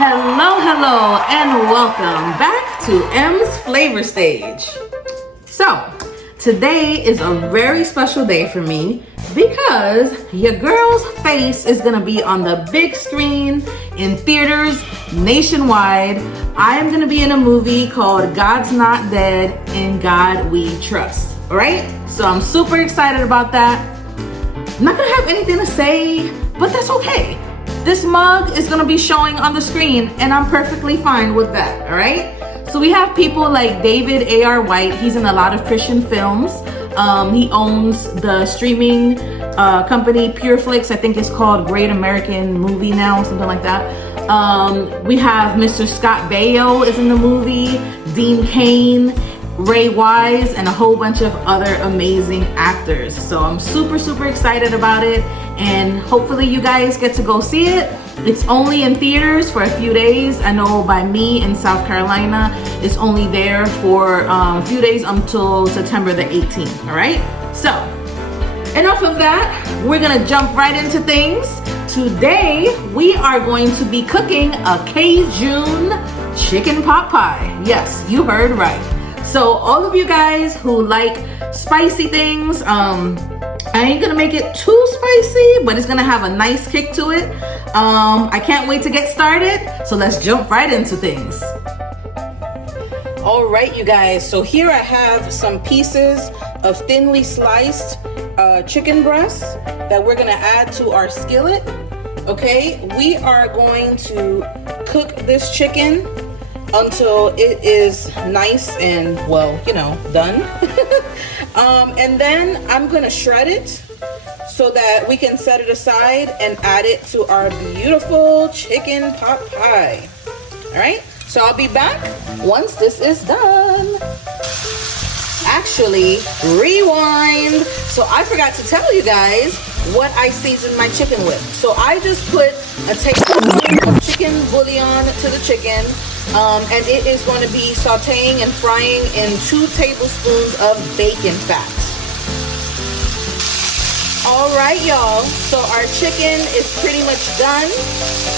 Hello, hello, and welcome back to M's Flavor Stage. So, today is a very special day for me because your girl's face is gonna be on the big screen in theaters nationwide. I am gonna be in a movie called God's Not Dead, In God We Trust. All right? So I'm super excited about that. I'm not gonna have anything to say, but that's okay. This mug is gonna be showing on the screen and I'm perfectly fine with that, all right? So we have people like David A.R. White. He's in a lot of Christian films. He owns the streaming company Pureflix. I think it's called Great American Movie now, something like that. We have Mr. Scott Baio is in the movie, Dean Cain, Ray Wise, and a whole bunch of other amazing actors. So I'm super excited about it, and hopefully you guys get to go see it. It's only in theaters for a few days. I know by me in South Carolina, it's only there for a few days until September the 18th, all right? So, enough of that. We're gonna jump right into things. Today, we are going to be cooking a Cajun Chicken Pot Pie. Yes, you heard right. So all of you guys who like spicy things, I ain't gonna make it too spicy, but it's gonna have a nice kick to it. I can't wait to get started, so let's jump right into things. All right, you guys, so here I have some pieces of thinly sliced chicken breast that we're gonna add to our skillet. Okay, we are going to cook this chicken until it is nice and, well, you know, done. And then I'm gonna shred it so that we can set it aside and add it to our beautiful chicken pot pie. All right, so I'll be back once this is done. Actually, rewind. So I forgot to tell you guys what I seasoned my chicken with. So I just put a tablespoon of chicken bouillon to the chicken, and it is going to be sauteing and frying in 2 tablespoons of bacon fat. All right, y'all, so our chicken is pretty much done.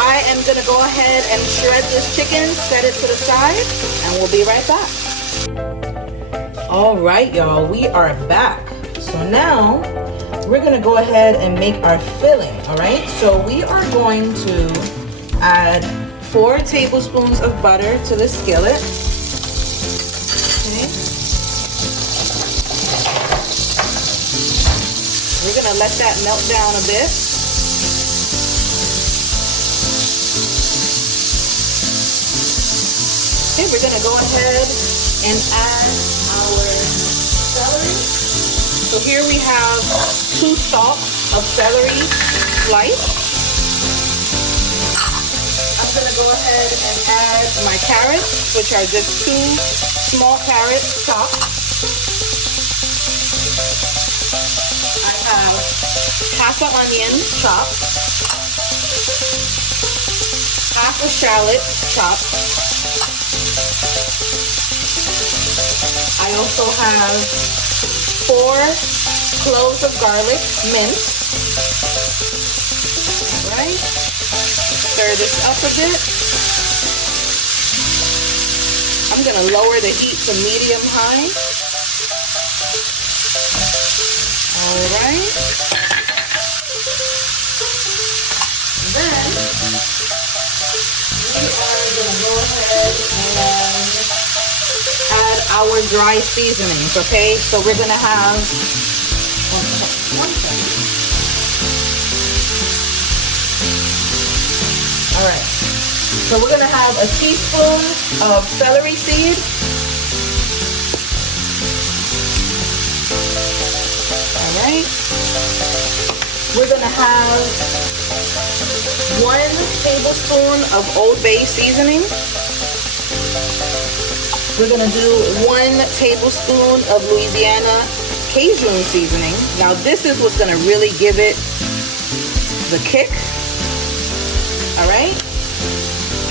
I am going to go ahead and shred this chicken, set it to the side, and we'll be right back. All right, y'all, we are back. So now we're going to go ahead and make our filling, all right? So we are going to add 4 tablespoons of butter to the skillet. Okay. We're gonna let that melt down a bit. Okay, we're gonna go ahead and add our celery. So here we have 2 stalks of celery sliced. I'm gonna go ahead and add my carrots, which are just 2 small carrots chopped. I have half an onion chopped, half a shallot chopped. I also have 4 cloves of garlic minced. All right. Stir this up a bit. I'm gonna lower the heat to medium-high. All right. Then we are gonna go ahead and add our dry seasonings. Okay, so we're gonna have one second. All right, so we're gonna have a teaspoon of celery seed. All right, we're gonna have 1 tablespoon of Old Bay seasoning. We're gonna do 1 tablespoon of Louisiana Cajun seasoning. Now this is what's gonna really give it the kick. All right,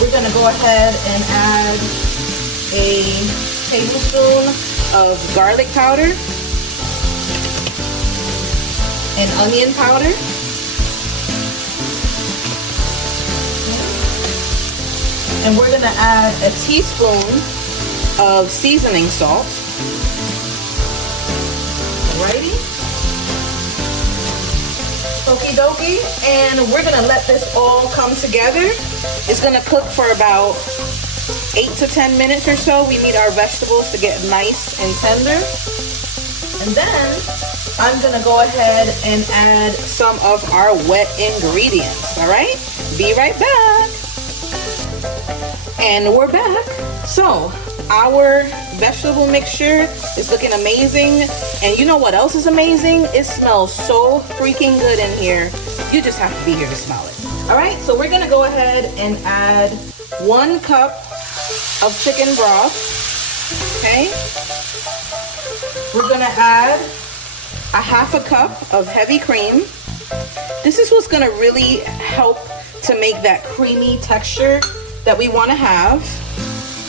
we're gonna go ahead and add a tablespoon of garlic powder and onion powder. And we're gonna add a teaspoon of seasoning salt. Alrighty. Okie dokie. And we're gonna let this all come together. It's gonna cook for about 8 to 10 minutes or so. We need our vegetables to get nice and tender. And then I'm gonna go ahead and add some of our wet ingredients, all right? Be right back. And we're back. So our vegetable mixture is looking amazing. And you know what else is amazing? It smells so freaking good in here. You just have to be here to smell it. All right, so we're gonna go ahead and add 1 cup of chicken broth, okay? We're gonna add a 1/2 cup of heavy cream. This is what's gonna really help to make that creamy texture that we wanna have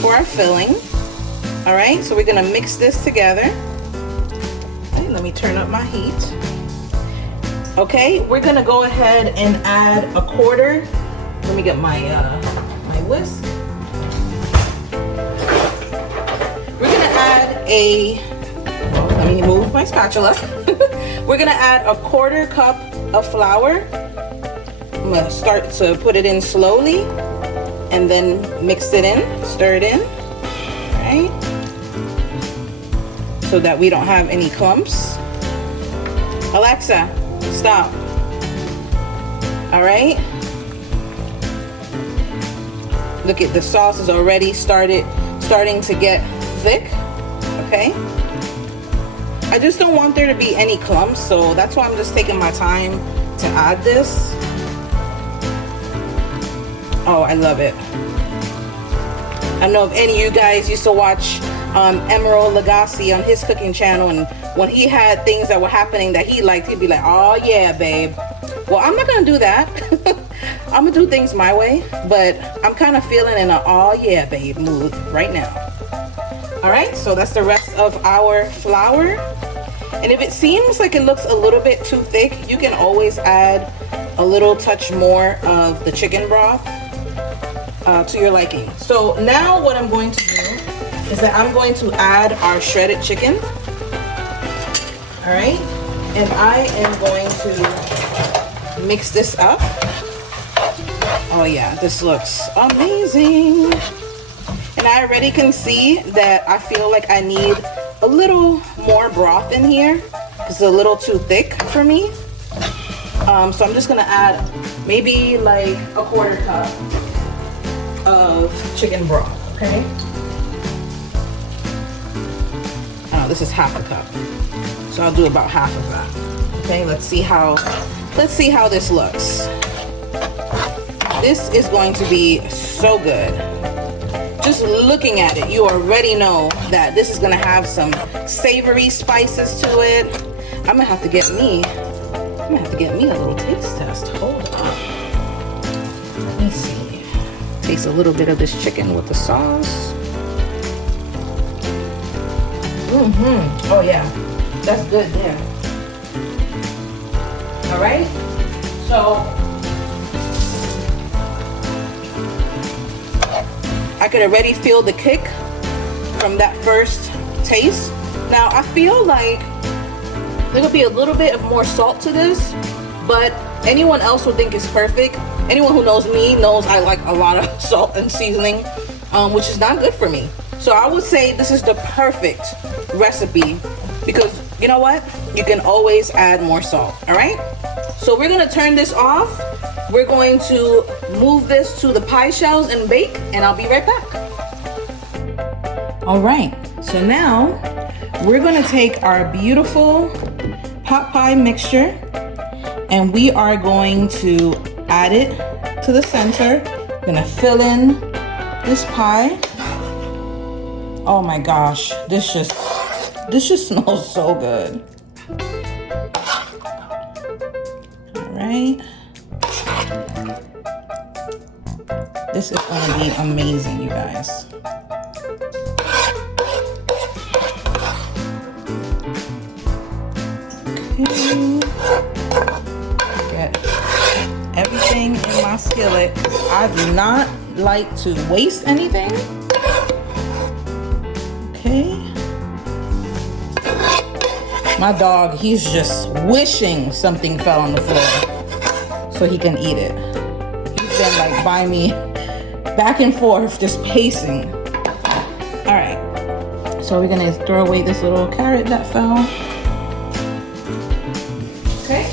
for our filling. All right, so we're gonna mix this together. Okay, let me turn up my heat. Okay, we're gonna go ahead and add a 1/4. Let me get my whisk. We're gonna add let me move my spatula. We're gonna add a 1/4 cup of flour. I'm gonna start to put it in slowly and then mix it in, stir it in, right? So that we don't have any clumps. Alexa, stop. All right. Look at the sauce is already starting to get thick, okay? I just don't want there to be any clumps, so that's why I'm just taking my time to add this. Oh, I love it. I don't know if any of you guys used to watch Emerald Lagasse on his cooking channel, and when he had things that were happening that he liked, he'd be like, oh yeah, babe. Well, I'm not gonna do that. I'm gonna do things my way, but I'm kind of feeling in an oh yeah, babe mood right now. All right, so that's the rest of our flour. And if it seems like it looks a little bit too thick, you can always add a little touch more of the chicken broth to your liking. So now what I'm going to do is that I'm going to add our shredded chicken. All right, and I am going to mix this up. Oh yeah, this looks amazing. And I already can see that I feel like I need a little more broth in here. It's a little too thick for me. So I'm just gonna add maybe like a 1/4 cup of chicken broth, okay? Oh, this is 1/2 cup. So I'll do about 1/2 of that. Okay, let's see how this looks. This is going to be so good. Just looking at it, you already know that this is gonna have some savory spices to it. I'm gonna have to get me a little taste test. Hold on. Let me see. Taste a little bit of this chicken with the sauce. Oh yeah, that's good there. All right, so I could already feel the kick from that first taste. Now I feel like there will be a little bit of more salt to this, but anyone else would think it's perfect. Anyone who knows me knows I like a lot of salt and seasoning, which is not good for me. So I would say this is the perfect recipe because you know what? You can always add more salt, all right? So we're gonna turn this off. We're going to move this to the pie shells and bake, and I'll be right back. All right, so now we're gonna take our beautiful pot pie mixture and we are going to add it to the center. We're gonna fill in this pie. Oh my gosh, this just smells so good. All right. This is gonna be amazing, you guys. Okay. Get everything in my skillet. I do not like to waste anything. Okay. My dog, he's just wishing something fell on the floor so he can eat it. He's been like by me back and forth, just pacing. All right, so we're gonna throw away this little carrot that fell. Okay.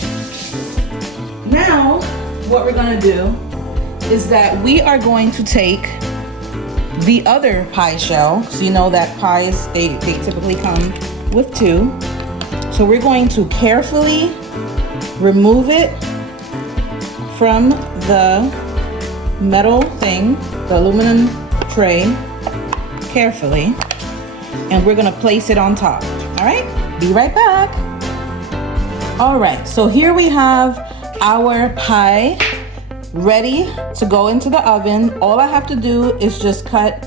Now, what we're gonna do is that we are going to take the other pie shell. So you know that pies, they typically come with two. So we're going to carefully remove it from the metal thing, the aluminum tray, carefully. And we're gonna place it on top, all right? Be right back. All right, so here we have our pie ready to go into the oven. All I have to do is just cut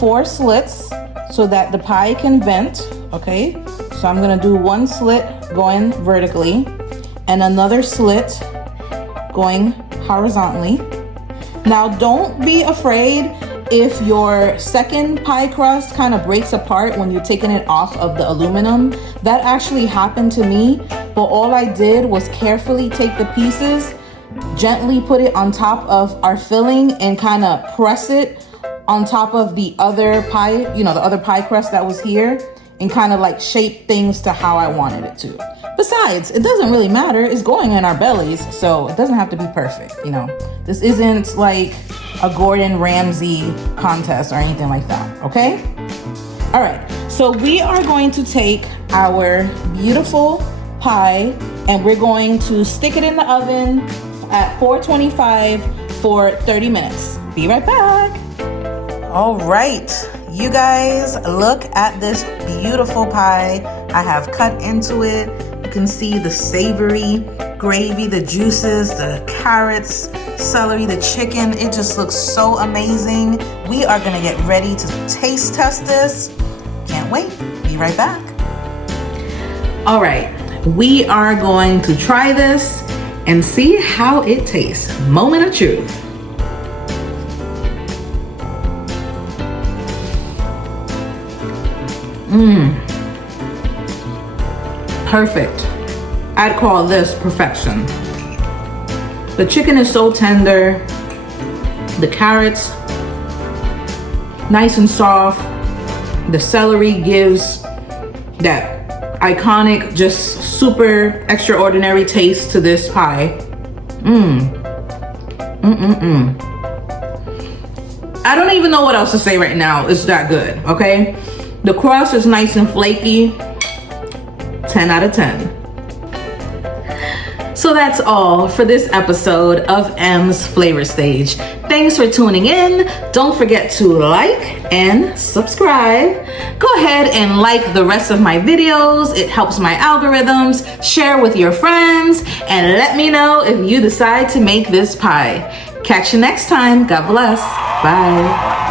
4 slits so that the pie can vent, okay? So I'm gonna do 1 slit going vertically and another slit going horizontally. Now don't be afraid if your second pie crust kind of breaks apart when you're taking it off of the aluminum. That actually happened to me, but all I did was carefully take the pieces, gently put it on top of our filling and kind of press it on top of the other pie, you know, the other pie crust that was here, and kind of like shape things to how I wanted it to. Besides, it doesn't really matter. It's going in our bellies, so it doesn't have to be perfect, you know. This isn't like a Gordon Ramsay contest or anything like that, okay? All right, so we are going to take our beautiful pie and we're going to stick it in the oven at 425 for 30 minutes. Be right back. All right, you guys, look at this beautiful pie I have cut into it. You can see the savory gravy, the juices, the carrots, celery, the chicken. It just looks so amazing. We are gonna get ready to taste test this. Can't wait. Be right back. All right, we are going to try this and see how it tastes. Moment of truth. Perfect. I'd call this perfection. The chicken is so tender. The carrots, nice and soft. The celery gives that iconic, just super extraordinary taste to this pie. I don't even know what else to say right now. It's that good, okay? The crust is nice and flaky. 10 out of 10. So that's all for this episode of M's Flavor Stage. Thanks for tuning in. Don't forget to like and subscribe. Go ahead and like the rest of my videos. It helps my algorithms. Share with your friends and let me know if you decide to make this pie. Catch you next time. God bless. Bye.